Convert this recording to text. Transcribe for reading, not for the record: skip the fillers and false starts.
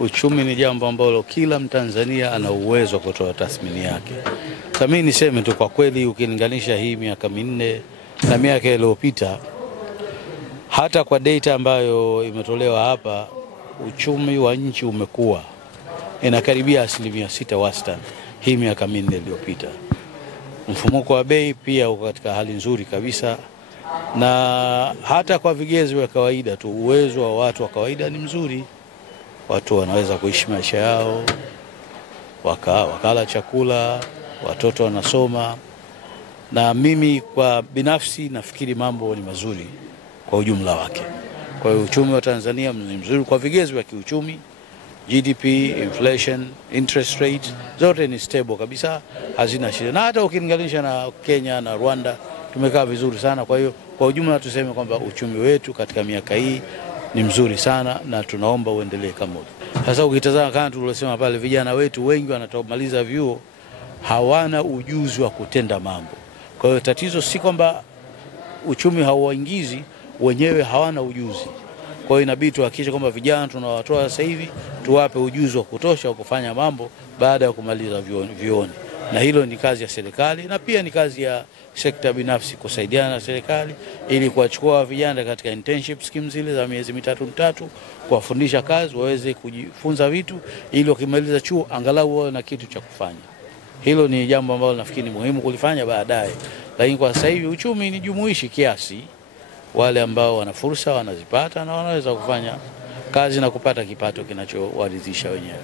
Uchumi ni jambo ambalo kila Mtanzania ana uwezo wa kutoa tathmini yake. Sasa mimi niseme tu kwa kweli, ukilinganisha hii miaka minne na miaka iliyopita, hata kwa data ambayo imetolewa hapa, uchumi wa nchi umekuwa inakaribia 6% wastani hii miaka minne iliyopita. Mfumuko wa bei pia uko katika hali nzuri kabisa, na hata kwa vigezo vya kawaida tu uwezo wa watu wa kawaida ni mzuri. Watu wanaweza kuishi maisha yao, wakala chakula, watoto wanasoma, na mimi kwa binafsi nafikiri mambo ni mazuri kwa ujumla wake. Kwa hiyo uchumi wa Tanzania ni mzuri kwa vigezo vya kiuchumi, GDP, inflation, interest rate, zote ni stable kabisa, hazina shida. Na hata ukilinganisha na Kenya na Rwanda tumekaa vizuri sana. Kwa hiyo kwa ujumla tuseme kwamba uchumi wetu katika miaka hii ni mzuri sana na tunaomba uendelee kama hivyo. Sasa ukitazama kama tulivyosema pale, vijana wetu wengi wanatomaliza vyuo hawana ujuzi wa kutenda mambo. Kwa hiyo tatizo si kwamba uchumi hauwaingizi, wenyewe hawana ujuzi. Kwa hiyo inabidi tuhakikishe kwamba vijana tunawatoa sasa hivi tuwape ujuzi wa kutosha wa kufanya mambo baada ya kumaliza vyuoni. Na hilo ni kazi ya serikali na pia ni kazi ya sekta binafsi kusaidiana na serikali ili kuwachukua vijana katika internship scheme zile za miezi mitatu, kuwafundisha kazi, waweze kujifunza vitu ili wakimaliza chuo angalau wawe na kitu cha kufanya. Hilo ni jambo ambalo nafikiri ni muhimu kulifanya baadaye. Lakini kwa sasa hivi uchumi ni jumuishi kiasi, wale ambao wana fursa wanazipata na wanaweza kufanya kazi na kupata kipato kinachowaridhisha wenyewe.